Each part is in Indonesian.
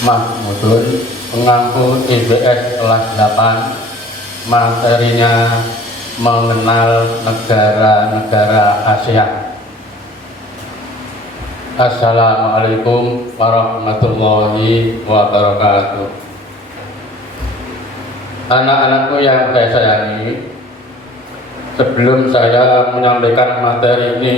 Mahmudun, pengampu IBS kelas 8, materinya mengenal negara-negara ASEAN. Assalamualaikum warahmatullahi wabarakatuh. Anak-anakku yang saya sayangi, sebelum saya menyampaikan materi ini,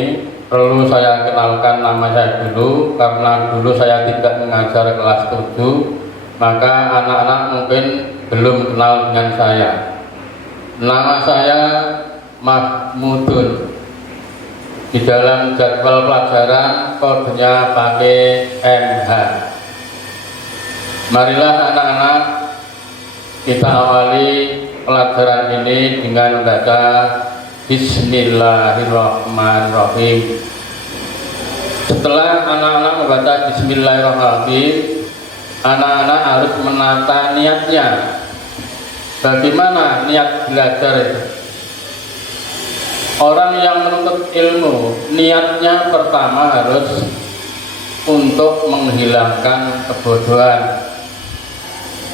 perlu saya kenalkan nama saya dulu, karena dulu saya tidak mengajar kelas 7, maka anak-anak mungkin belum kenal dengan saya. Nama saya Mahmudun. Di dalam jadwal pelajaran kodenya pakai MH. Marilah anak-anak kita awali pelajaran ini dengan membaca Bismillahirrahmanirrahim. Setelah anak-anak membaca Bismillahirrahmanirrahim, anak-anak harus menata niatnya. Bagaimana niat belajar itu? Orang yang menuntut ilmu, niatnya pertama harus untuk menghilangkan kebodohan.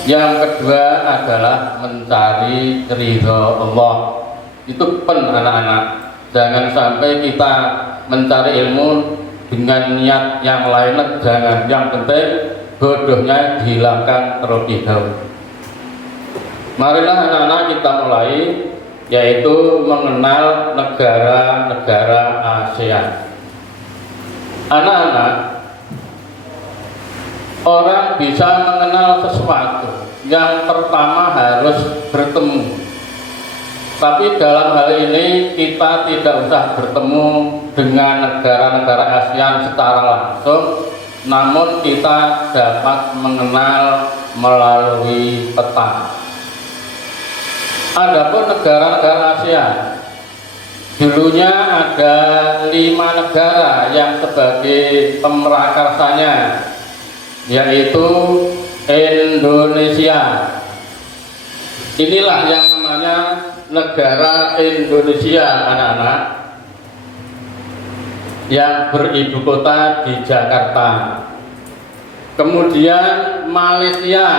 Yang kedua adalah mencari ridho Allah. Itu anak-anak. Jangan sampai kita mencari ilmu dengan niat yang lain, jangan. Yang penting bodohnya dihilangkan terlebih dahulu. Marilah anak-anak kita mulai, yaitu mengenal negara-negara ASEAN. Anak-anak, orang bisa mengenal sesuatu yang pertama harus bertemu. Tapi dalam hal ini kita tidak usah bertemu dengan negara-negara ASEAN secara langsung, namun kita dapat mengenal melalui peta. Adapun negara-negara ASEAN, dulunya ada 5 negara yang sebagai pemerakarsanya, yaitu Indonesia. Inilah yang namanya negara Indonesia, anak-anak, yang beribu kota di Jakarta. Kemudian Malaysia,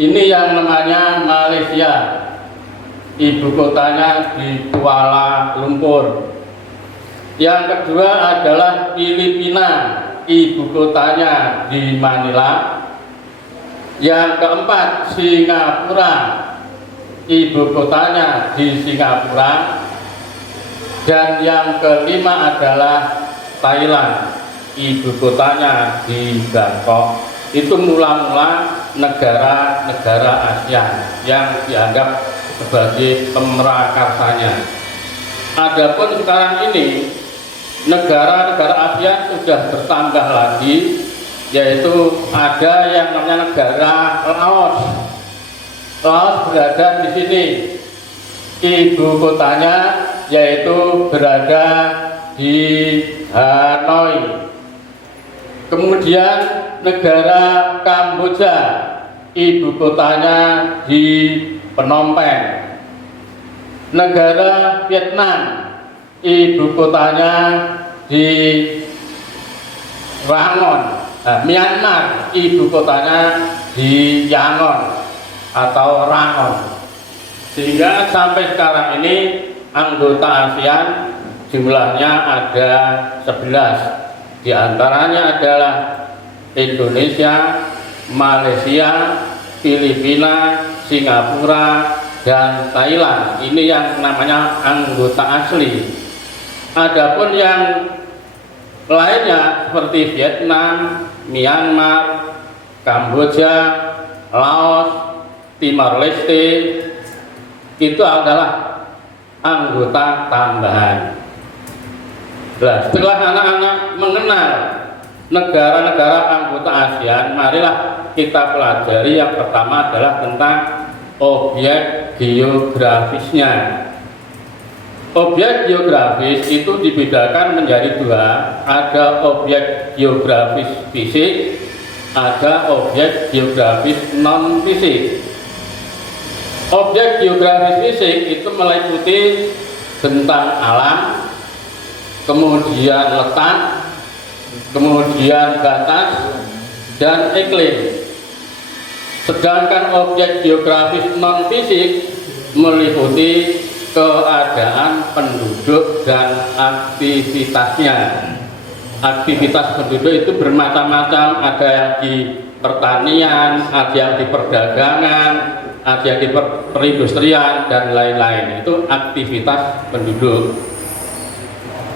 ini yang namanya Malaysia, ibu kotanya di Kuala Lumpur. Yang kedua adalah Filipina, ibu kotanya di Manila. Yang keempat Singapura, ibu kotanya di Singapura. Dan yang kelima adalah Thailand, ibu kotanya di Bangkok. Itu mula-mula negara-negara ASEAN yang dianggap sebagai pemerakarsanya. Adapun sekarang ini negara-negara ASEAN sudah bertambah lagi, yaitu ada yang namanya negara Laos. Laos berada di sini, ibu kotanya yaitu berada di Hanoi. Kemudian negara Kamboja, ibu kotanya di Phnom Penh. Negara Vietnam, ibu kotanya di Rangon. Myanmar, ibu kotanya di Yangon atau Rangon. Sehingga sampai sekarang ini anggota ASEAN jumlahnya ada 11. Di antaranya adalah Indonesia, Malaysia, Filipina, Singapura, dan Thailand. Ini yang namanya anggota asli. Adapun yang lainnya seperti Vietnam, Myanmar, Kamboja, Laos, Timor Leste, itu adalah anggota tambahan. Nah, setelah anak-anak mengenal negara-negara anggota ASEAN, marilah kita pelajari yang pertama adalah tentang objek geografisnya. Objek geografis itu dibedakan menjadi 2, ada objek geografis fisik, ada objek geografis non fisik. Objek geografis fisik itu meliputi bentang alam, kemudian letak, kemudian batas, dan iklim. Sedangkan objek geografis non-fisik meliputi keadaan penduduk dan aktivitasnya. Aktivitas penduduk itu bermacam-macam, ada yang di pertanian, ada yang di perdagangan, ada yang di perindustrian, dan lain-lain. Itu aktivitas penduduk.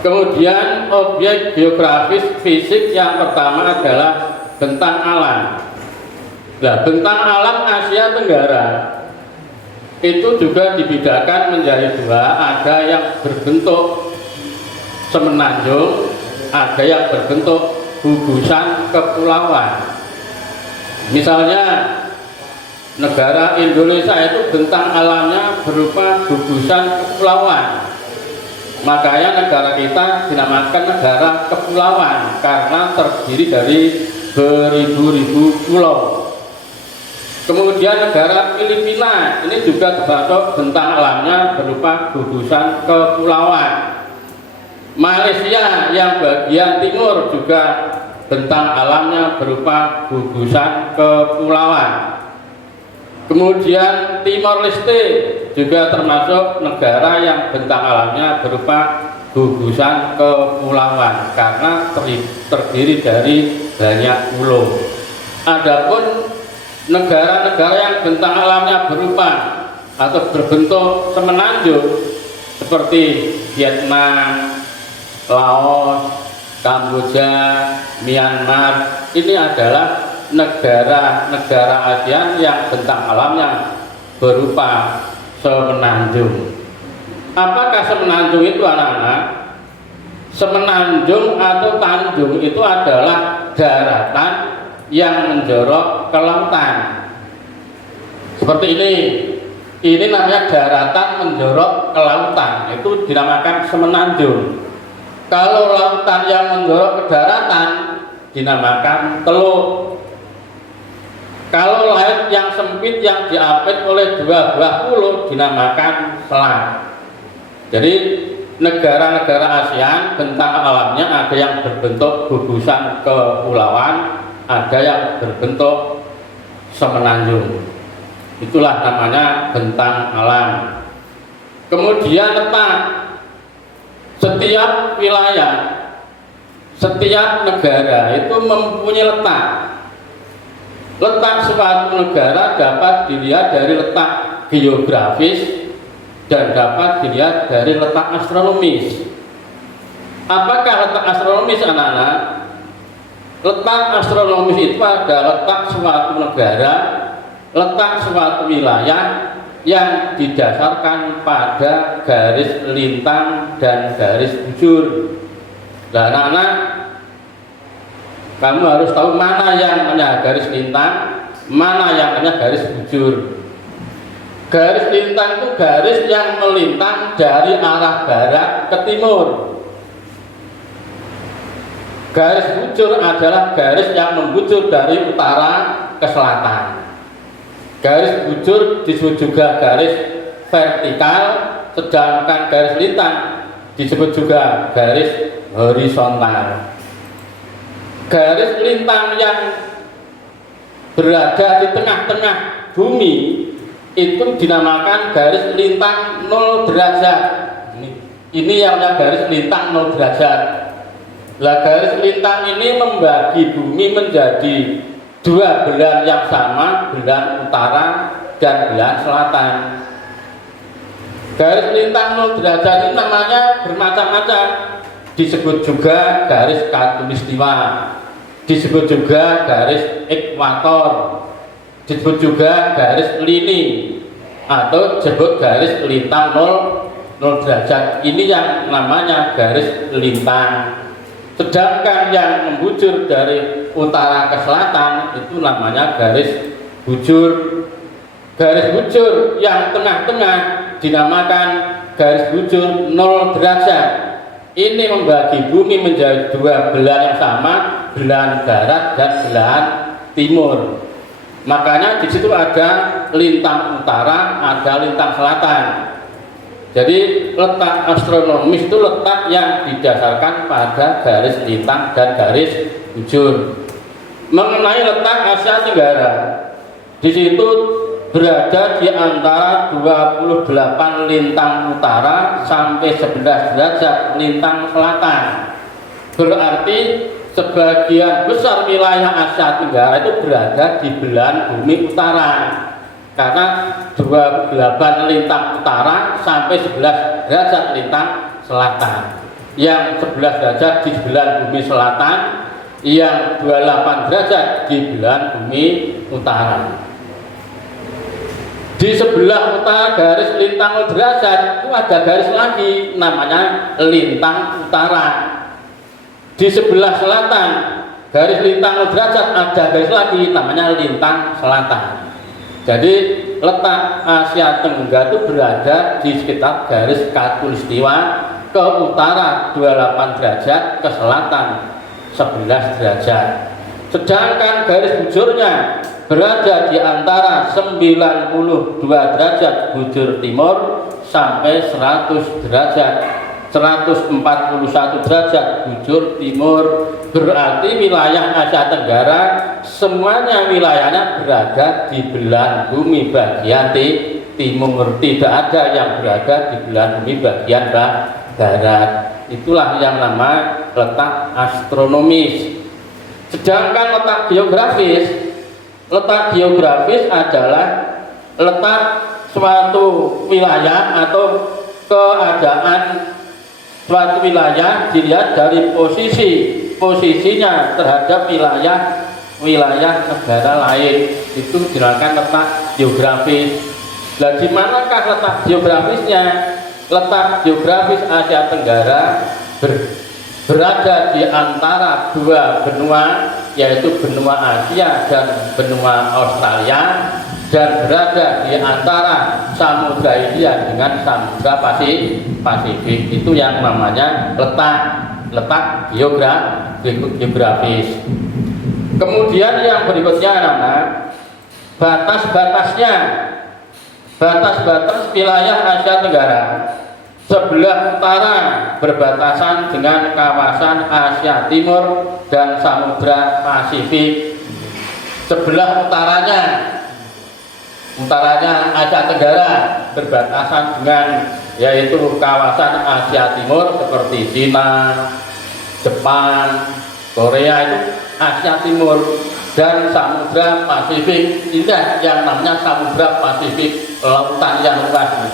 Kemudian objek geografis fisik yang pertama adalah bentang alam. Nah, bentang alam Asia Tenggara itu juga dibedakan menjadi dua, ada yang berbentuk semenanjung, ada yang berbentuk gugusan kepulauan. Misalnya negara Indonesia itu bentang alamnya berupa gugusan kepulauan, makanya negara kita dinamakan negara kepulauan karena terdiri dari beribu-ribu pulau. Kemudian negara Filipina ini juga termasuk bentang alamnya berupa gugusan kepulauan. Malaysia yang bagian timur juga bentang alamnya berupa gugusan kepulauan. Kemudian Timor Leste juga termasuk negara yang bentang alamnya berupa gugusan kepulauan karena terdiri dari banyak pulau. Adapun negara-negara yang bentang alamnya berupa atau berbentuk semenanjung seperti Vietnam, Laos, Kamboja, Myanmar, ini adalah negara-negara ASEAN yang bentang alamnya berupa semenanjung. Apakah semenanjung itu, anak-anak? Semenanjung atau tanjung itu adalah daratan yang menjorok ke lautan. Seperti ini namanya daratan menjorok ke lautan, itu dinamakan semenanjung. Kalau lautan yang menjorok ke daratan dinamakan teluk. Kalau laut yang sempit yang diapit oleh dua buah pulau dinamakan selat. Jadi negara-negara ASEAN bentang alamnya ada yang berbentuk gugusan kepulauan, ada yang berbentuk semenanjung. Itulah namanya bentang alam. Kemudian letak. Setiap wilayah, setiap negara itu mempunyai letak. Letak suatu negara dapat dilihat dari letak geografis dan dapat dilihat dari letak astronomis. Apakah letak astronomis, anak-anak? Letak astronomis itu adalah letak suatu negara, letak suatu wilayah yang didasarkan pada garis lintang dan garis bujur. Nah, anak-anak, kamu harus tahu mana yang namanya garis lintang, mana yang namanya garis bujur. Garis lintang itu garis yang melintang dari arah barat ke timur. Garis bujur adalah garis yang membujur dari utara ke selatan. Garis bujur disebut juga garis vertikal, sedangkan garis lintang disebut juga garis horizontal. Garis lintang yang berada di tengah-tengah bumi itu dinamakan garis lintang 0 derajat. Ini yang namanya garis lintang 0 derajat. Nah, garis lintang ini membagi bumi menjadi dua belahan yang sama, belahan utara dan belahan selatan. Garis lintang 0 derajat ini namanya bermacam-macam. Disebut juga garis khatulistiwa, disebut juga garis ekuator, disebut juga garis lini, atau disebut garis lintang 0 derajat. Ini yang namanya garis lintang. Sedangkan yang membujur dari utara ke selatan itu namanya garis bujur. Garis bujur yang tengah-tengah dinamakan garis bujur 0 derajat. Ini membagi bumi menjadi dua belahan yang sama, belahan barat dan belahan timur. Makanya di situ ada lintang utara, ada lintang selatan. Jadi letak astronomis itu letak yang didasarkan pada garis lintang dan garis bujur. mengenai letak Asia Tenggara. Di situ berada di antara 28 lintang utara sampai 11 derajat lintang selatan. Berarti sebagian besar wilayah Asia Tenggara itu berada di belahan bumi utara. Karena 28 lintang utara sampai 11 derajat lintang selatan. Yang 11 derajat di belahan bumi selatan, yang 28 derajat di belahan bumi utara. Di sebelah utara garis lintang derajat itu ada garis lagi namanya lintang utara. Di sebelah selatan garis lintang derajat ada garis lagi namanya lintang selatan. Jadi letak Asia Tenggara itu berada di sekitar garis khatulistiwa, ke utara 28 derajat, ke selatan 11 derajat. Sedangkan garis bujurnya berada di antara 92 derajat bujur timur sampai 100 derajat 141 derajat bujur timur. Berarti wilayah Asia Tenggara semuanya wilayahnya berada di belahan bumi bagian timur, tidak ada yang berada di belahan bumi bagian barat. Itulah yang nama letak astronomis. Sedangkan letak geografis adalah letak suatu wilayah atau keadaan suatu wilayah dilihat dari posisinya terhadap wilayah negara lain, itu dinamakan letak geografis. Nah, di manakah letak geografisnya? Letak geografis Asia Tenggara berada di antara dua benua, yaitu benua Asia dan benua Australia, dan berada di antara Samudra Hindia dengan Samudra Pasifik. Itu yang namanya letak geografis. Kemudian yang berikutnya adalah batas wilayah Asia Tenggara. Sebelah utara berbatasan dengan kawasan Asia Timur dan Samudra Pasifik. Sebelah utaranya Asia Tenggara berbatasan dengan yaitu kawasan Asia Timur seperti Cina, Jepang, Korea, itu Asia Timur. Dan Samudra Pasifik ini yang namanya Samudra Pasifik, lautan yang luas.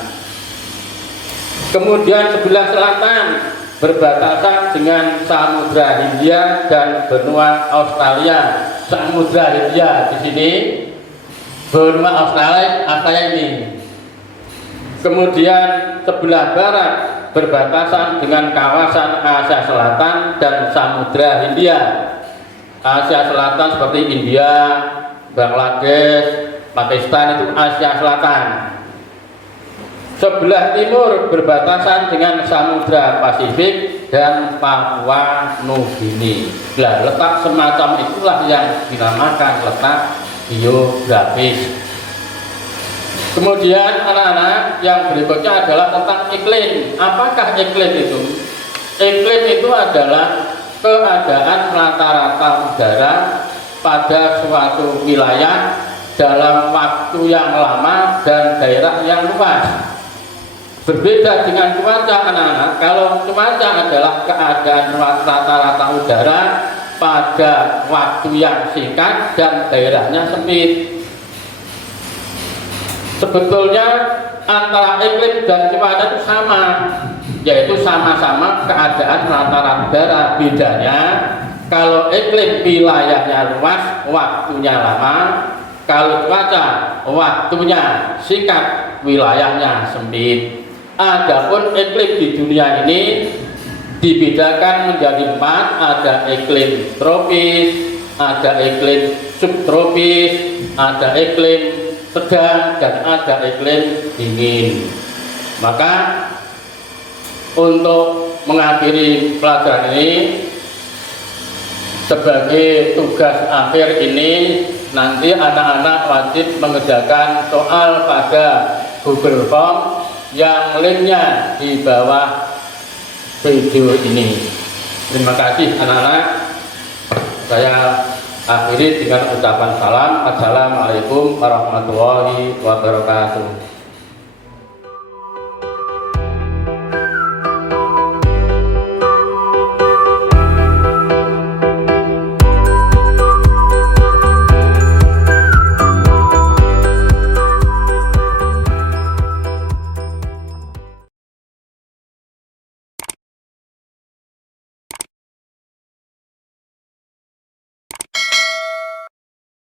Kemudian sebelah selatan berbatasan dengan Samudra Hindia dan benua Australia. Samudra Hindia di sini, benua Australia ini. Kemudian sebelah barat berbatasan dengan kawasan Asia Selatan dan Samudra Hindia. Asia Selatan seperti India, Bangladesh, Pakistan, itu Asia Selatan. Sebelah timur berbatasan dengan Samudra Pasifik dan Papua Nugini. Nah, letak semacam itulah yang dinamakan letak geografis. Kemudian anak-anak, yang berikutnya adalah tentang iklim. Apakah iklim itu? Iklim itu adalah keadaan rata-rata udara pada suatu wilayah dalam waktu yang lama dan daerah yang luas. Berbeda dengan cuaca anak-anak. Kalau cuaca adalah keadaan rata-rata udara pada waktu yang singkat dan daerahnya sempit. Sebetulnya antara iklim dan cuaca itu sama, yaitu sama-sama keadaan rata-rata udara. Bedanya kalau iklim wilayahnya luas, waktunya lama. Kalau cuaca waktunya singkat, wilayahnya sempit. Adapun iklim di dunia ini dibedakan menjadi 4, ada iklim tropis, ada iklim subtropis, ada iklim sedang, dan ada iklim dingin. Maka untuk mengakhiri pelajaran ini, sebagai tugas akhir ini, nanti anak-anak wajib mengerjakan soal pada Google Form yang linknya di bawah video ini. Terima kasih anak-anak. Saya akhiri dengan ucapan salam. Assalamualaikum warahmatullahi wabarakatuh.